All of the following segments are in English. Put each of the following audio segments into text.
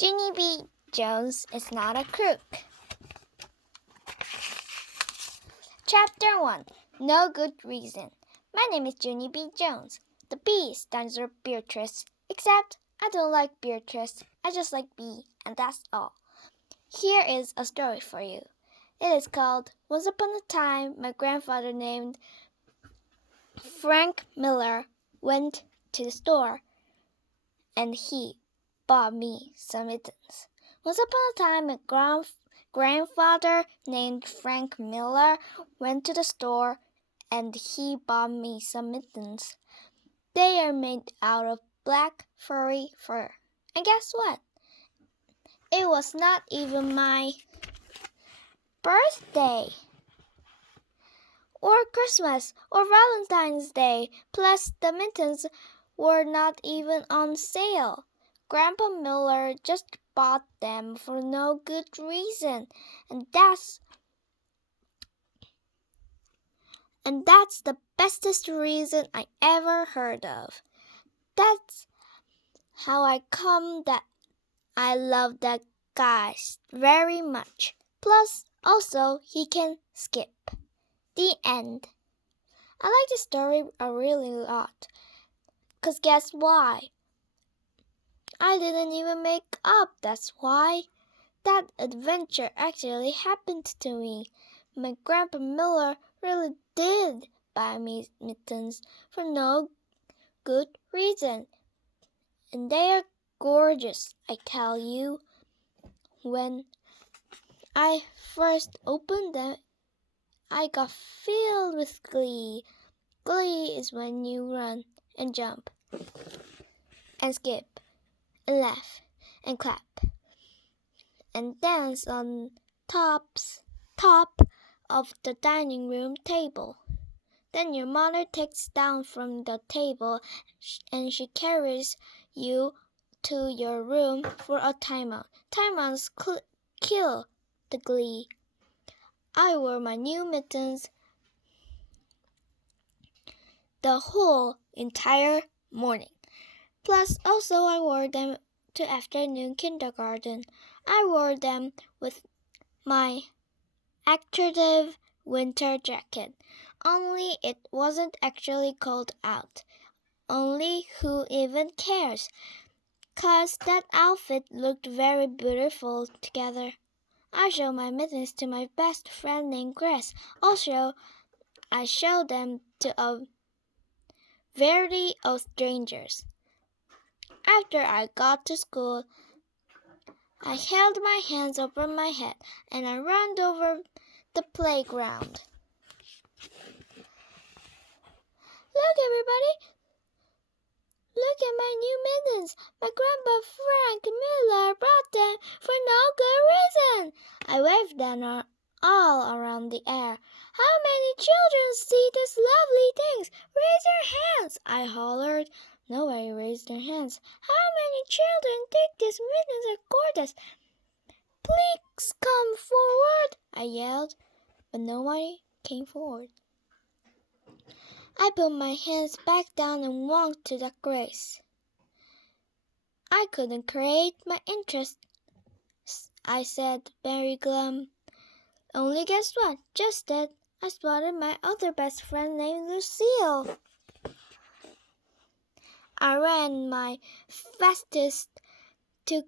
Junie Jones is not a crook. Chapter 1. No Good Reason. My name is Junie Jones. The B stands for Beatrice, except I don't like Beatrice. I just like B, and that's all. Here is a story for you. It is called Once Upon a Time, my grandfather named Frank Miller went to the store, and he bought me some mittens. Once upon a time, my grandfather named Frank Miller went to the store, and he bought me some mittens. They are made out of black furry fur. And guess what? It was not even my birthday, or Christmas, or Valentine's Day. Plus, the mittens were not even on sale. Grandpa Miller just bought them for no good reason, and that's the bestest reason I ever heard of. That's how I come that I love that guy very much. Plus, also, he can skip. The end. I like this story a really lot. 'Cause guess why? I didn't even make up, that's why. That adventure actually happened to me. My Grandpa Miller really did buy me mittens for no good reason. And they are gorgeous, I tell you. When I first opened them, I got filled with glee. Glee is when you run and jump and skip and laugh and clap and dance on top of the dining room table. Then your mother takes down from the table and she carries you to your room for a timeout. Timeouts kill the glee. I wore my new mittens the whole entire morning. Plus, also I wore them to afternoon kindergarten. I wore them with my attractive winter jacket. Only it wasn't actually cold out. Only who even cares? 'Cause that outfit looked very beautiful together. I showed my mittens to my best friend named Grace. Also, I showed them to a variety of strangers. After I got to school, I held my hands over my head and I ran over the playground. Look, everybody! Look at my new mittens! My Grandpa Frank Miller brought them for no good reason! I waved them all around the air. How many children see these lovely things? Raise your hands! I hollered. Nobody raised their hands. How many children think these mittens are gorgeous? Please come forward, I yelled, but nobody came forward. I put my hands back down and walked to the Grace. I couldn't create my interest, I said, very glum. Only guess what? Just then, I spotted my other best friend named Lucille. I ran my fastest to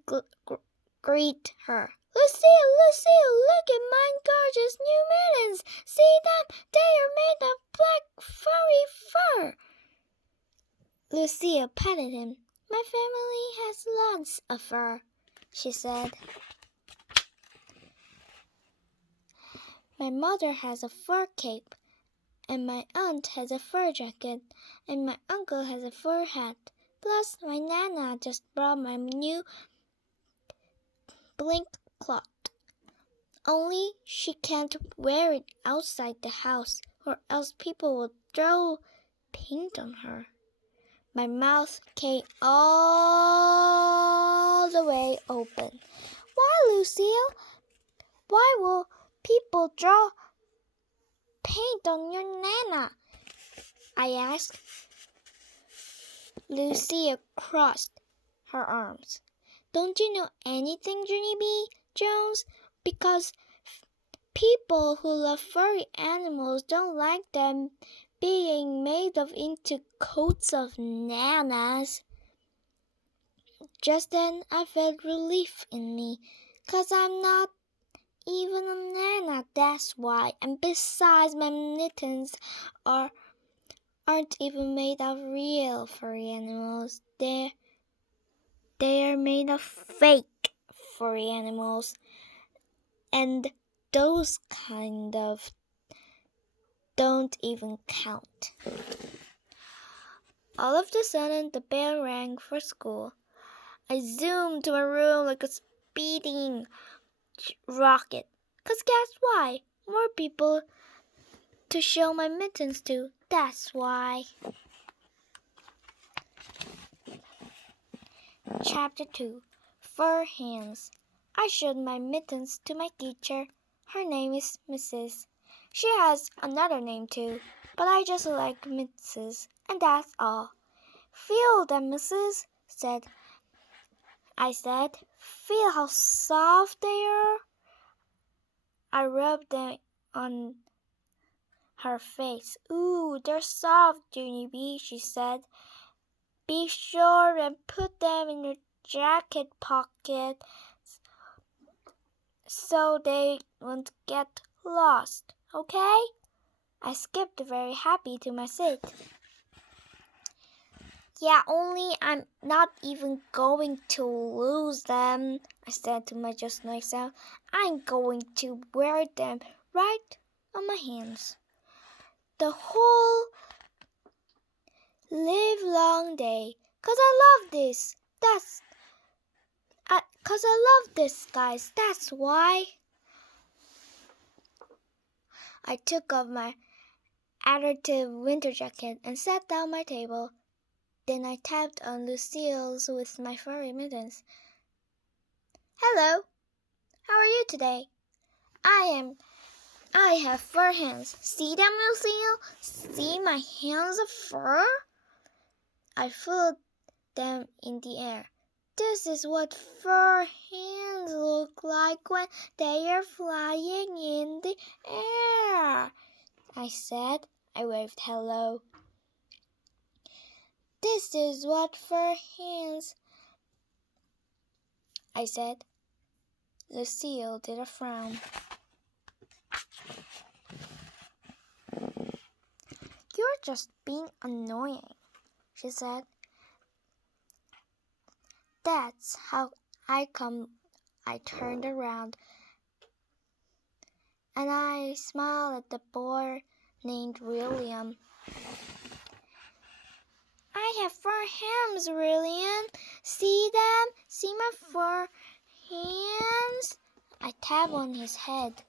greet her. Lucille, look at my gorgeous new mittens. See them? They are made of black furry fur. Lucille patted him. My family has lots of fur, she said. My mother has a fur cape, and my aunt has a fur jacket, and my uncle has a fur hat. Plus, my Nana just brought my new blink cloth. Only she can't wear it outside the house, or else people will throw paint on her. My mouth came all the way open. Why, Lucille? Why will people draw paint on your Nana? I asked. Lucille crossed her arms. Don't you know anything, Junie B. Jones? Because people who love furry animals don't like them being made up into coats of nanas. Just then I felt relief in me, 'cause I'm not even a nana, that's why. And besides, my mittens aren't even made of real furry animals. They're made of fake furry animals. And those kind of don't even count. All of a sudden, the bell rang for school. I zoomed to my room like a speeding rocket. 'Cause guess why? More people to show my mittens to. That's why. Chapter 2. Fur Hands. I showed my mittens to my teacher. Her name is Mrs. She has another name too, but I just like Mrs. And that's all. Feel them, Mrs. I said. Feel how soft they are. I rubbed them on her face. Ooh, they're soft, Junie B, she said. Be sure and put them in your jacket pocket so they won't get lost, okay? I skipped very happy to my seat. Yeah, only I'm not even going to lose them, I said to my just myself. I'm going to wear them right on my hands the whole livelong day. 'Cause I love this. 'Cause I love this, guys. That's why. I took off my adhesive winter jacket and sat down at my table. Then I tapped on Lucille's with my furry mittens. Hello. How are you today? I have fur hands. See them, Lucille? See my hands of fur? I flew them in the air. This is what fur hands look like when they are flying in the air, I said. I waved hello. This is what fur hands, I said. Lucille did a frown. You're just being annoying, she said. That's how I turned around, and I smiled at the boy named William. I have fur hands, William. See them? See my fur hands? I tapped on his head.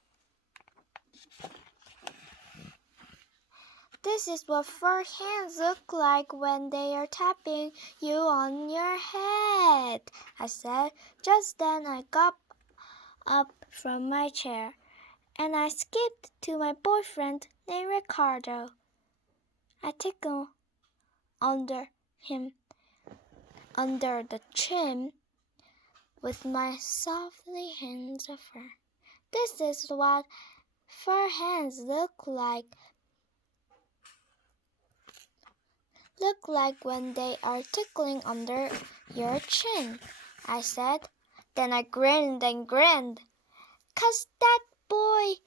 This is what fur hands look like when they are tapping you on your head, I said. Just then I got up from my chair, and I skipped to my boyfriend named Ricardo. I tickled him under the chin with my softly hands of fur. This is what fur hands look like when they are tickling under your chin, I said. Then I grinned and grinned. 'Cause that boy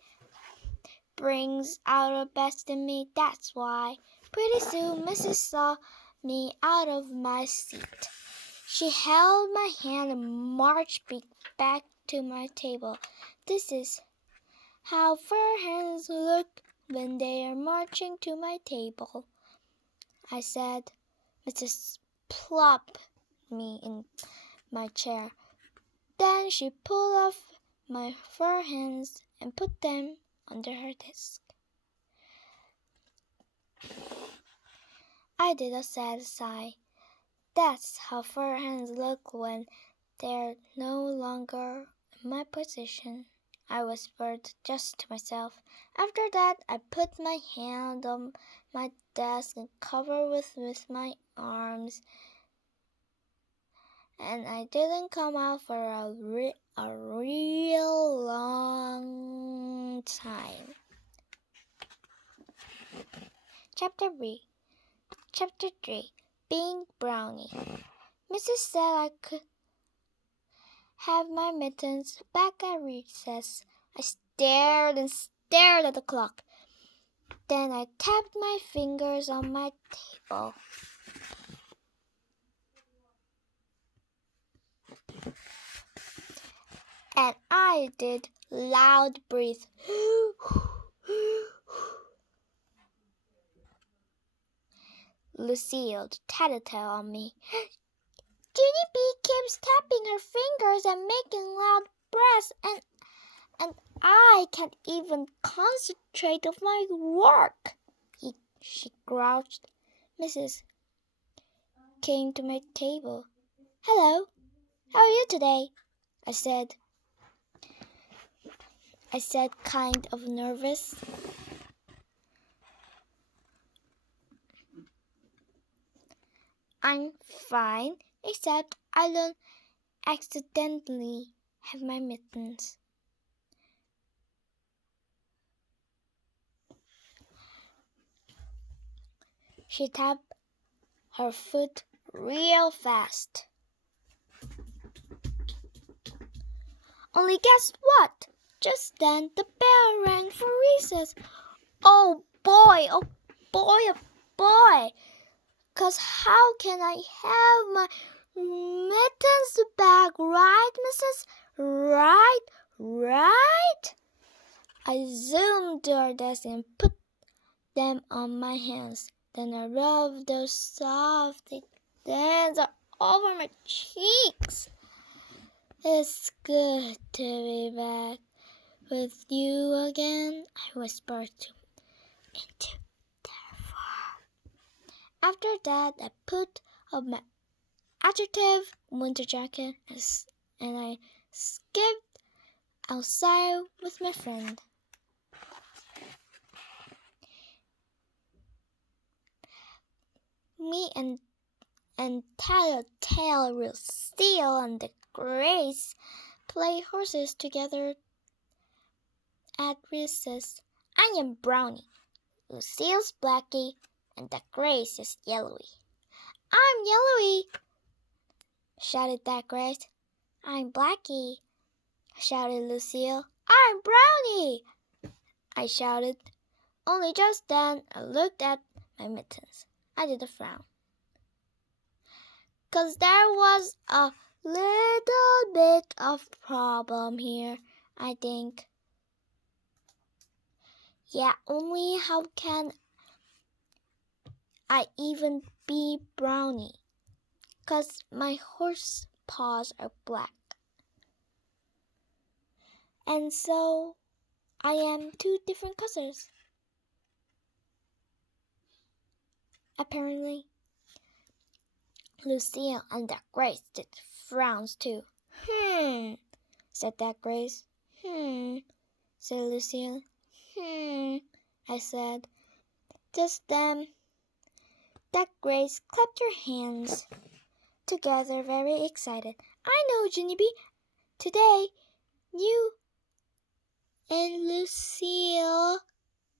brings out the best in me, that's why. Pretty soon Mrs. saw me out of my seat. She held my hand and marched me back to my table. This is how fur hands look when they are marching to my table, I said. Mrs. plopped me in my chair. Then she pulled off my fur hands and put them under her desk. I did a sad sigh. That's how fur hands look when they're no longer in my position, I whispered just to myself. After that, I put my hand on my desk and covered with my arms and I didn't come out for a real long time. Chapter 3. Being Brownie. Mrs. said I could have my mittens back at recess. I stared and stared at the clock. Then I tapped my fingers on my table. And I did loud breathe. Lucille, the tattletale on me. Ginny B keeps tapping her fingers and making loud breaths, and I can't even concentrate on my work. She grouched. Mrs. came to my table. Hello, how are you today? I said, kind of nervous. I'm fine, except I don't accidentally have my mittens. She tapped her foot real fast. Only guess what? Just then the bell rang for recess. Oh boy, oh boy, oh boy. 'Cause how can I have my mittens back, right, Mrs.? Right? I zoomed to our desk and put them on my hands. Then I rubbed those soft hands over my cheeks. It's good to be back with you again, I whispered into their fur. After that, I put on my adjective winter jacket and I skipped outside with my friend. Me and Tattletale, Lucille, and the Grace play horses together at recess. I am Brownie, Lucille's Blackie, and the Grace is Yellowy. I'm Yellowy, shouted that Grace. I'm Blackie, shouted Lucille. I'm Brownie, I shouted. Only just then I looked at my mittens. I did a frown. 'Cause there was a little bit of problem here, I think. Yeah, only how can I even be Brownie? 'Cause my horse paws are black. And so I am two different colors. Apparently, Lucille and that Grace did frowns too. Said that Grace. Said Lucille. I said. Just then, that Grace clapped her hands together, very excited. I know, Ginny B. Today, you and Lucille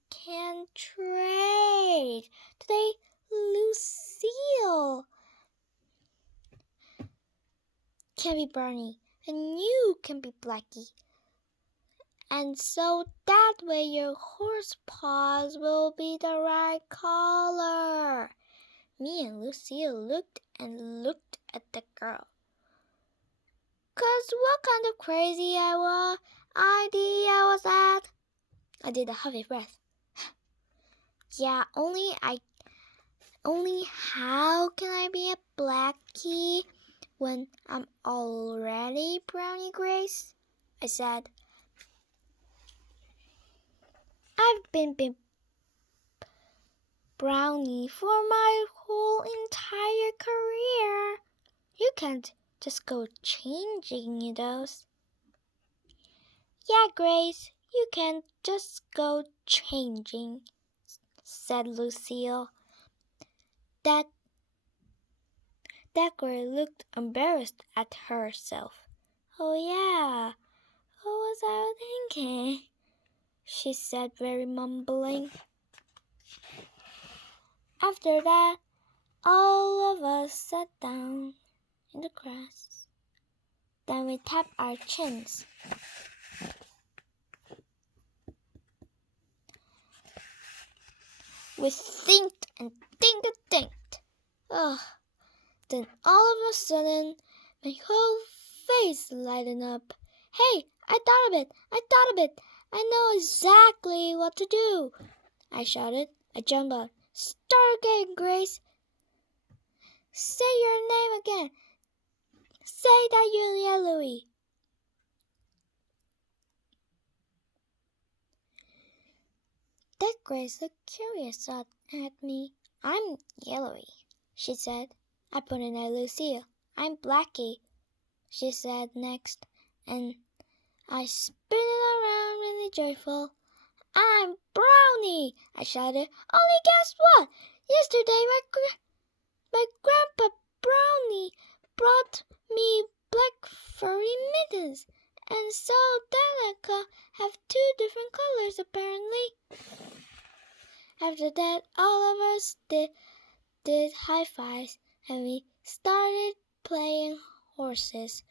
can trade. Today, Lucille can be Barney, and you can be Blackie. And so that way your horse paws will be the right color. Me and Lucille looked at the girl. 'Cause what kind of crazy idea was that? I did a heavy breath. Yeah, only how can I be a Blackie when I'm already Brownie Grace? I said. I've been Brownie for my whole entire career. You can't just go changing those. Yeah, Grace, you can't just go changing, said Lucille. That girl looked embarrassed at herself. Oh yeah, what was I thinking? She said, very mumbling. After that, all of us sat down in the grass. Then we tapped our chins. We thinked and thinked. Ugh. Then all of a sudden, my whole face lightened up. Hey, I thought of it. I know exactly what to do. I shouted. I jumped up. Start again, Grace. Say your name again. Say that you're yellowy. That Grace looked curious at me. I'm yellowy, she said. I pointed at Lucille. I'm Blackie, she said next, and I spun it around really joyful. I'm Brownie, I shouted. Only guess what? Yesterday my grandpa Brownie brought me black furry mittens, and so Danica have two different colors apparently. After that, all of us did high fives, and we started playing horses.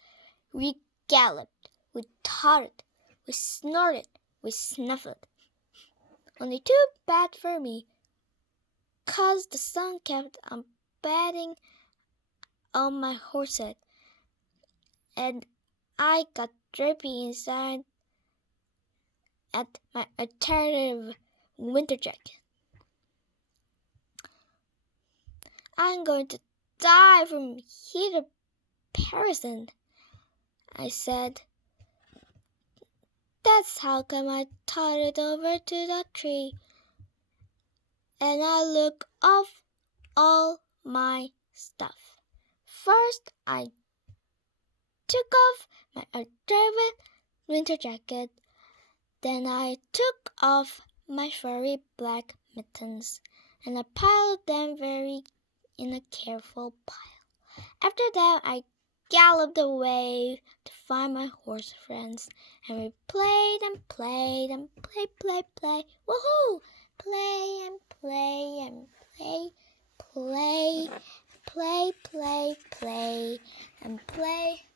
We galloped, we tottered, we snorted, we snuffled. Only too bad for me, 'cause the sun kept on batting on my horsehead, and I got drippy inside at my alternative winter jacket. I'm going to die from heat of Parison, I said. That's how come I tottered over to the tree, and I looked off all my stuff. First, I took off my alternative winter jacket. Then I took off my furry black mittens, and I piled them in a careful pile. After that, I galloped away to find my horse friends, and we played and played and play. Woohoo! Play and play and play and play.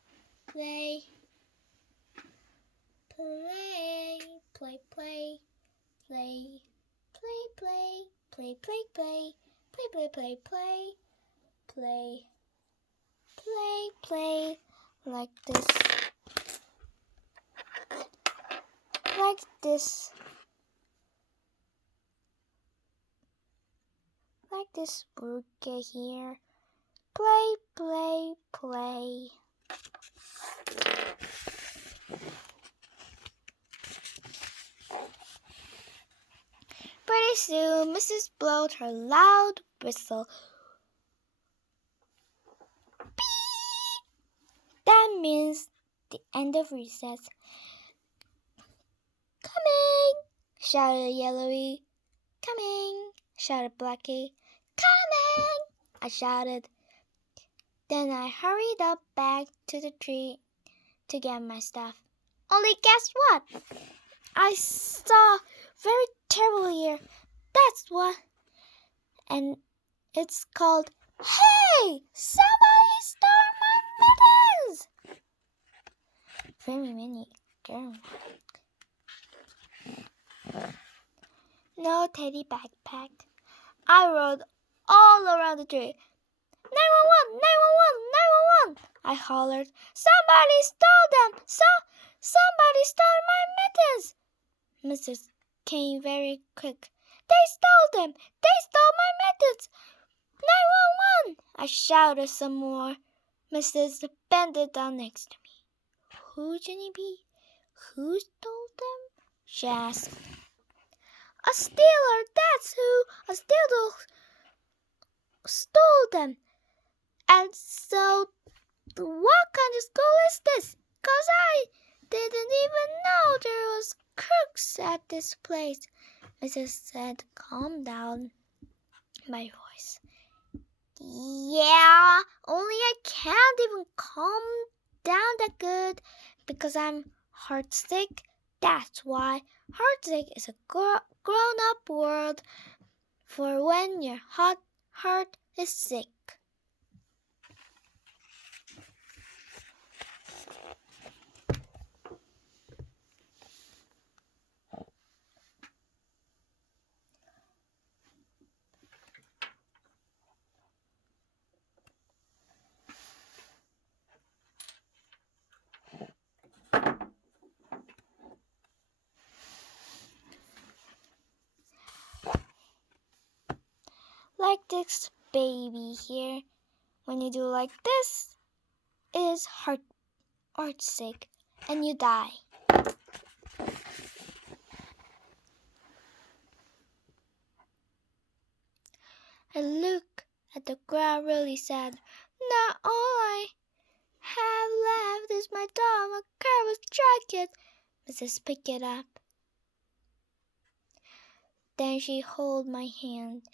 Play like this bouquet here. Play. Pretty soon, Mrs. blowed her loud whistle. Beep! That means the end of recess. Coming! Shouted Yellowy. Coming! Shouted Blackie. Coming! I shouted. Then I hurried up back to the tree to get my stuff. Only guess what? I saw very terrible here. That's what. And it's called, Hey! Somebody stole my mittens! Very many girls. No teddy backpack. I rode all around the tree. 911! 911! 911! I hollered. Somebody stole them! Somebody stole my mittens! Mrs. came very quick. They stole them! They stole my mittens! 911! I shouted some more. Mrs. bended down next to me. Who, Jenny B? Who stole them? She asked. A stealer, that's who! A stealer stole them. And so, what kind of school is this? 'Cause I didn't even know there was crooks at this place. Mrs. said, calm down, my voice. Yeah, only I can't even calm down that good because I'm heartsick. That's why heartsick is a grown-up word for when your heart is sick. Like this baby here. When you do like this, it is heartsick and you die. I look at the ground really sad. Now all I have left is my doll, my careless jacket. Mrs. picked it up. Then she held my hand,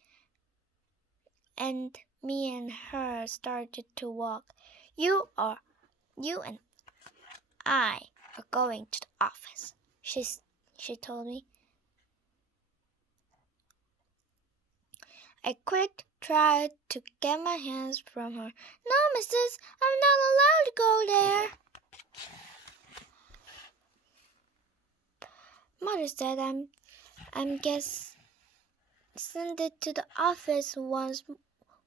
and me and her started to walk. You and I are going to the office, she told me. I quick tried to get my hands from her. No, missus, I'm not allowed to go there. Mother said I'm send it to the office one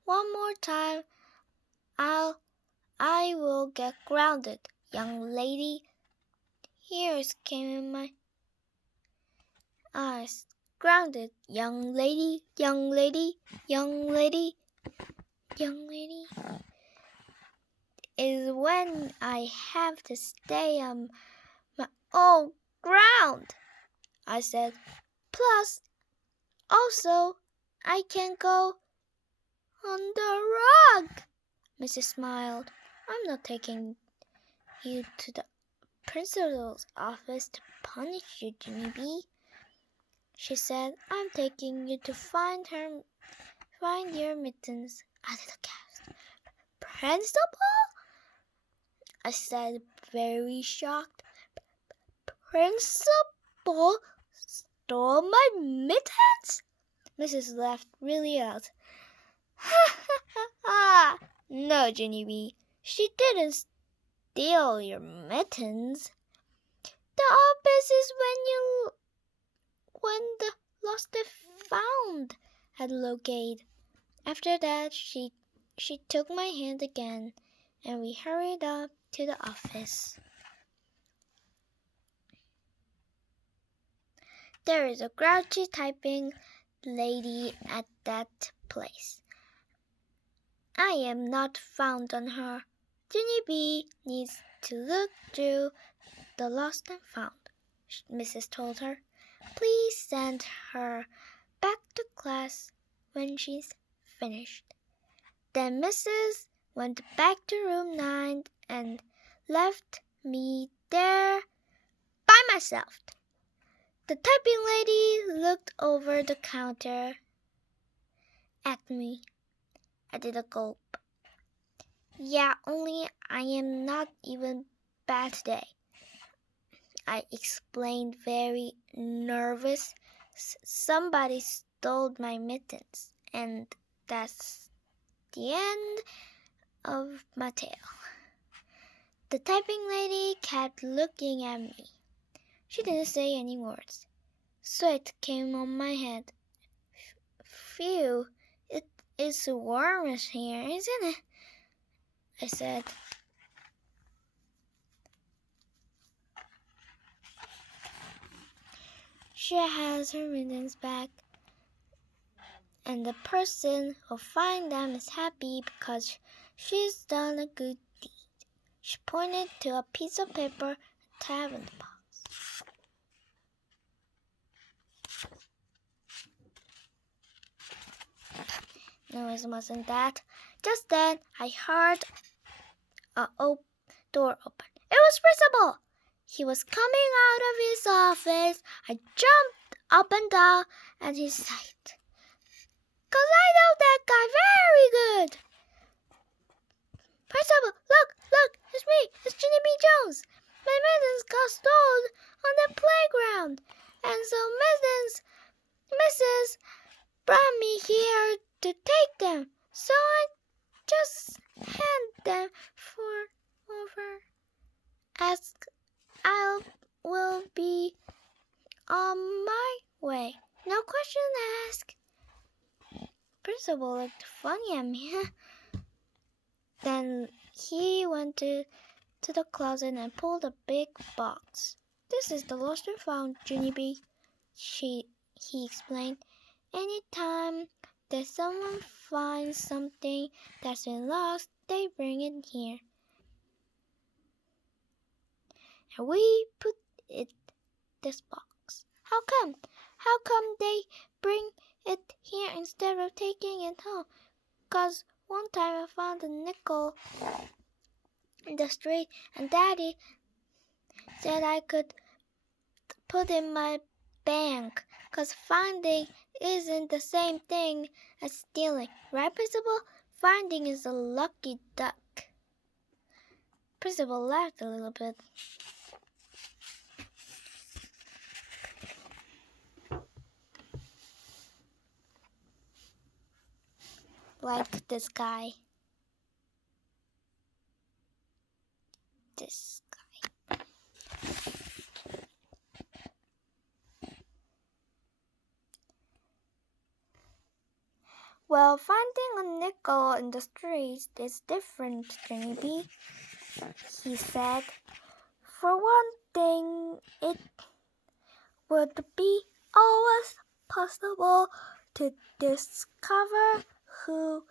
more time. I will get grounded, young lady. Tears came in my eyes. Grounded, young lady, young lady, young lady, young lady. Is when I have to stay on my own ground, I said. Plus, also, I can go on the rug. Mrs. smiled. I'm not taking you to the principal's office to punish you, Ginny B. She said, I'm taking you to find your mittens. I did a gasp. Principal? I said, very shocked. Principal stole my mittens? Mrs. laughed really loud. Ha ha ha ha! No, Ginny B. She didn't steal your mittens. The office is when the lost and found had located. After that, she took my hand again, and we hurried up to the office. There is a grouchy typing lady at that place. I am not found on her. Ginny B needs to look through the lost and found, Mrs. told her. Please send her back to class when she's finished. Then Mrs. went back to room 9 and left me there by myself. The typing lady looked over the counter at me. I did a gulp. Yeah, only I am not even bad today, I explained, very nervous. Somebody stole my mittens, and that's the end of my tale. The typing lady kept looking at me. She didn't say any words. Sweat came on my head. Phew, it is warmish here, isn't it? I said. She has her mittens back, and the person who'll find them is happy because she's done a good deed. She pointed to a piece of paper and tab in the box. No, it wasn't that. Just then, I heard a door open. It was Principal! He was coming out of his office. I jumped up and down at his sight. 'Cause I know that guy very good. Principal, look, it's me, it's Ginny B. Jones. My mittens got stolen on the playground, and so Mrs. brought me here to take them. So I just hand them over. Ask, I will be on my way. No question asked. Principal looked funny at me. Then he went to the closet and pulled a big box. This is the lost and found, Ginny B. He explained. Anytime that someone finds something that's been lost, they bring it here. And we put it this box. How come? How come they bring it here instead of taking it home? 'Cause one time I found a nickel in the street and Daddy said I could put in my bank. 'Cause finding isn't the same thing as stealing. Right, Principal? Finding is a lucky duck. Principal laughed a little bit. Like this guy. This guy. Well, finding a nickel in the streets is different, Ginny B, he said. For one thing, it would be always possible to discover who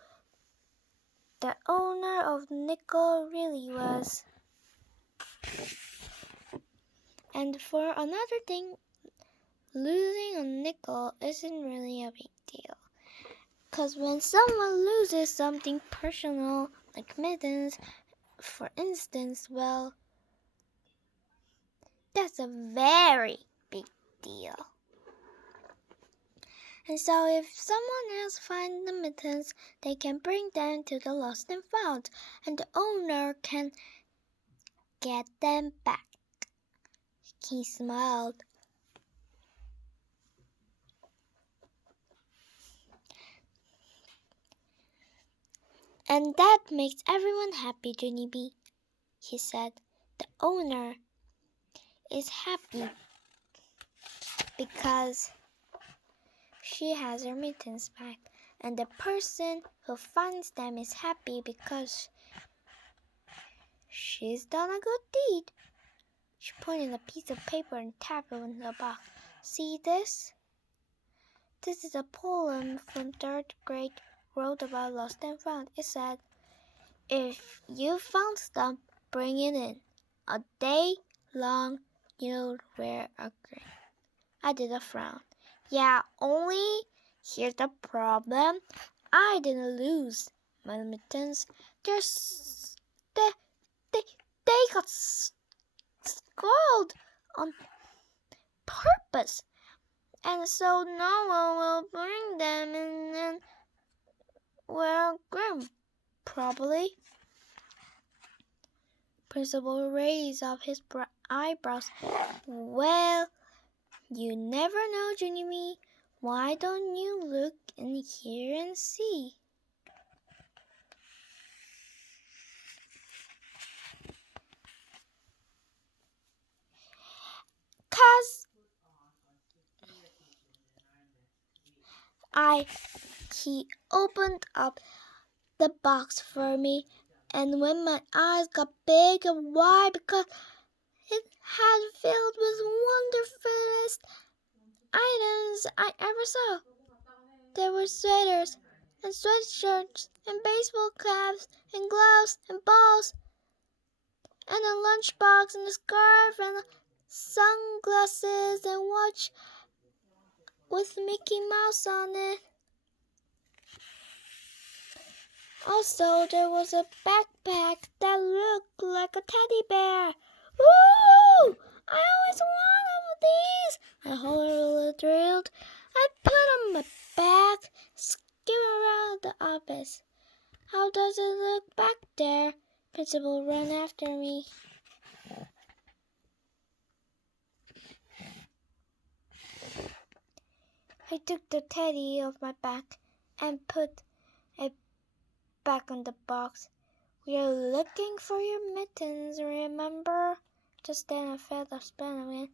the owner of the nickel really was. And for another thing, losing a nickel isn't really a big deal. 'Cause when someone loses something personal, like mittens, for instance, well, that's a very big deal. And so if someone else finds the mittens, they can bring them to the lost and found, and the owner can get them back. He smiled. And that makes everyone happy, Ginny B, he said. The owner is happy because she has her mittens back, and the person who finds them is happy because she's done a good deed. She pointed a piece of paper and tapped it in the box. See this? This is a poem from 3rd grade, wrote about lost and found. It said, if you found stuff, bring it in. A day long you'll wear a grin. I did a frown. Yeah, only here's the problem. I didn't lose my mittens. They got spoiled on purpose. And so no one will bring them in and wear a grin, probably. Principal raised up his eyebrows. Well, you never know, Ginny B. Why don't you look in here and see? 'Cause he opened up the box for me, and when my eyes got big and wide because it had filled with wonderfulest items I ever saw. There were sweaters and sweatshirts and baseball caps and gloves and balls and a lunchbox and a scarf and sunglasses and watch with Mickey Mouse on it. Also, there was a backpack that looked like a teddy bear. Woo! I always wanted these. I wholly thrilled. I put on my back, skip around the office. How does it look back there? Principal ran after me. I took the teddy off my back and put it back on the box. We are looking for your mittens, remember? Just then I felt a spell again,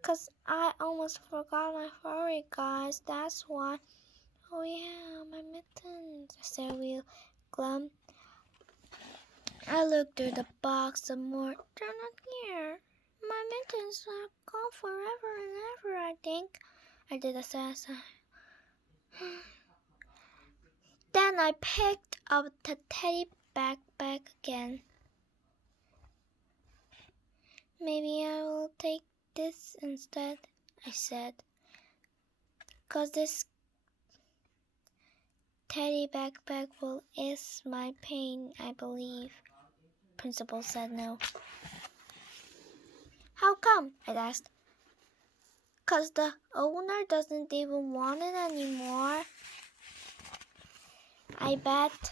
'cause I almost forgot my furry guys, that's why. Oh yeah, my mittens, I said real glum. I looked through the box some more. They're not here. My mittens are gone forever and ever, I think. I did a sad sigh. Then I picked up the teddy backpack again. Maybe I will take this instead, I said. 'Cause this teddy backpack will ease my pain, I believe. Principal said no. How come? I asked. 'Cause the owner doesn't even want it anymore. I bet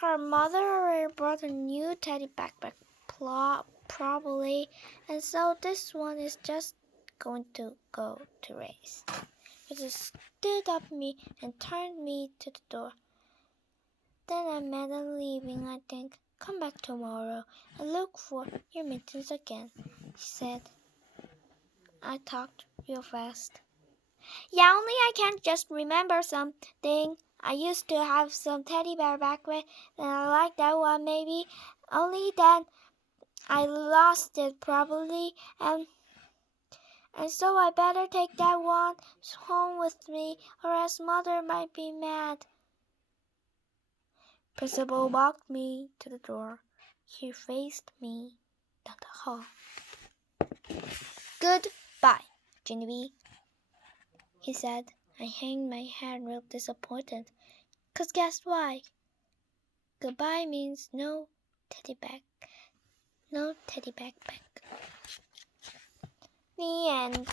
her mother already brought a new teddy backpack, probably, and so this one is just going to go to race. It just stood up me and turned me to the door. Then I met her leaving, I think. Come back tomorrow and look for your mittens again, she said. I talked real fast. Yeah, only I can't just remember something. I used to have some teddy bear backpack and I like that one maybe. Only then I lost it probably and so I better take that one home with me or else mother might be mad. Principal walked me to the door. He faced me down the hall. Goodbye, Genevieve, he said. I hanged my head real disappointed. 'Cause guess why? Goodbye means no teddy backpack. The end.